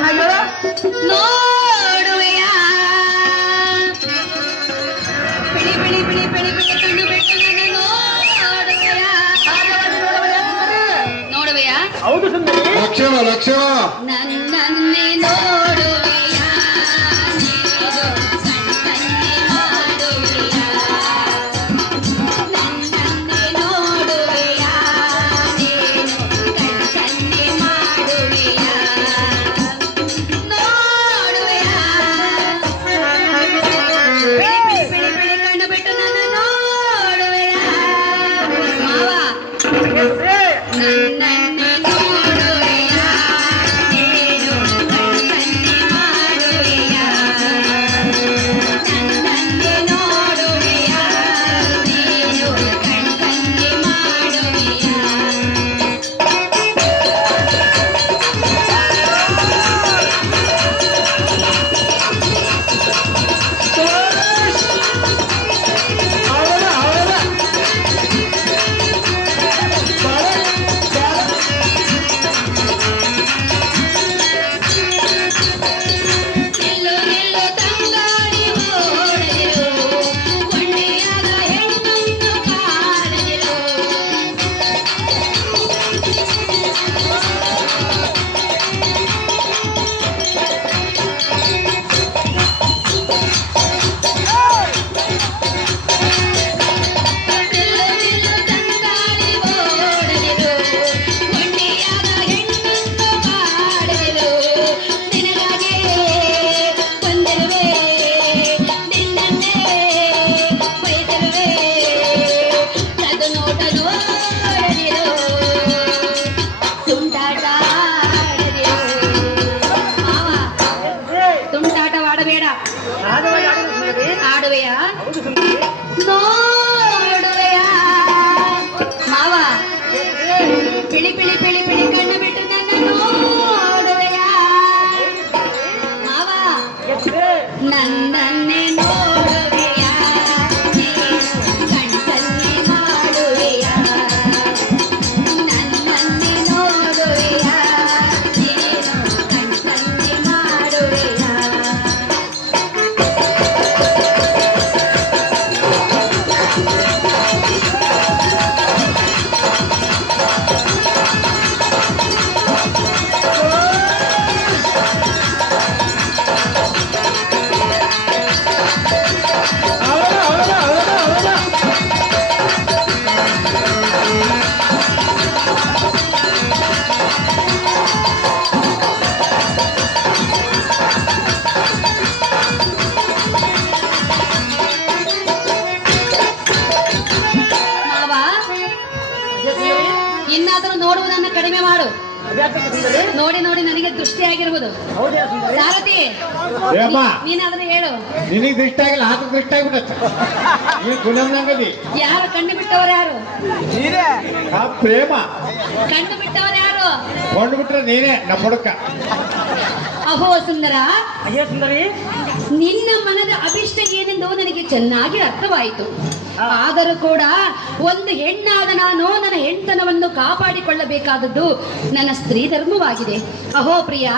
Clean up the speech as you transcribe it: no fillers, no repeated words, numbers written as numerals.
ಚೆನ್ನಾಗಿ ಹೇಳು. ನೋಡುವೆಯ ಬಿಳಿ ಬಿಳಿ ಬಿಳಿ ಬಿಳಿ ಬಿಳಿ ಕಣ್ಣು ಬಿಟ್ಟು ನನ್ನ ನೋಡುವೆಯ ಹೌದು ಸುಂದರಿ. ಲಕ್ಷಣ ಲಕ್ಷಣ ನನ್ನನ್ನೇ ನೋಡುವೆಯ ಆಡುವೆಯ ನೋಡುವೆಯ ಮಾವ ಬಿಳಿ ಬಿಳಿ ಬಿಳಿ ಬಿಳಿ ಕಣ್ಣು ಬಿಟ್ಟು ನನ್ನ ನೋಡುವೆಯ ಮಾವ ನನ್ನನ್ನೇ ನೋಡುವೆಯ ಕಣ್ಸನ್ನೆ ಮಾಡುವೆಯ ನನ್ನನ್ನೇ ನೋಡುವೆಯ ಕಣ್ಸನ್ನೆ ಮಾಡುವೆಯ ಇನ್ನಾದರೂ ನೋಡುವುದನ್ನ ಕಡಿಮೆ ಮಾಡು. ನೋಡಿ ನೋಡಿ ನನಗೆ ದೃಷ್ಟಿ ಆಗಿರುವುದು. ಸಾರಥಿ ನೀನಾದ್ರೂ ಹೇಳು. ನಿನಗೆ ದೃಷ್ಟಿ ಆಗಿಲ್ಲ, ಆತ ದೃಷ್ಟಿ ಆಗ್ಬಿಟ್ಟೆ. ಯಾರು ಕಂಡು ಬಿಟ್ಟವರು ಯಾರು? ಪ್ರೇಮ ಕಂಡು ಬಿಟ್ಟವರು ಯಾರು? ಕೊಂಡು ಬಿಟ್ರೆ ನೀನೇ ನಮ್ಮ ಹುಡುಕ. ಅಹೋ ಸುಂದರ, ಅಯ್ಯೋ ಸುಂದರಿ, ನಿನ್ನ ಮನದ ಅಭಿಷ್ಟ ಏನೆಂದು ನನಗೆ ಚೆನ್ನಾಗಿ ಅರ್ಥವಾಯಿತು. ಆದರೂ ಕೂಡ ಒಂದು ಹೆಣ್ಣಾದ ನಾನು ನನ್ನ ಹೆಣ್ತನವನ್ನು ಕಾಪಾಡಿಕೊಳ್ಳಬೇಕಾದದ್ದು ನನ್ನ ಸ್ತ್ರೀ ಧರ್ಮವಾಗಿದೆ. ಅಹೋ ಪ್ರಿಯ.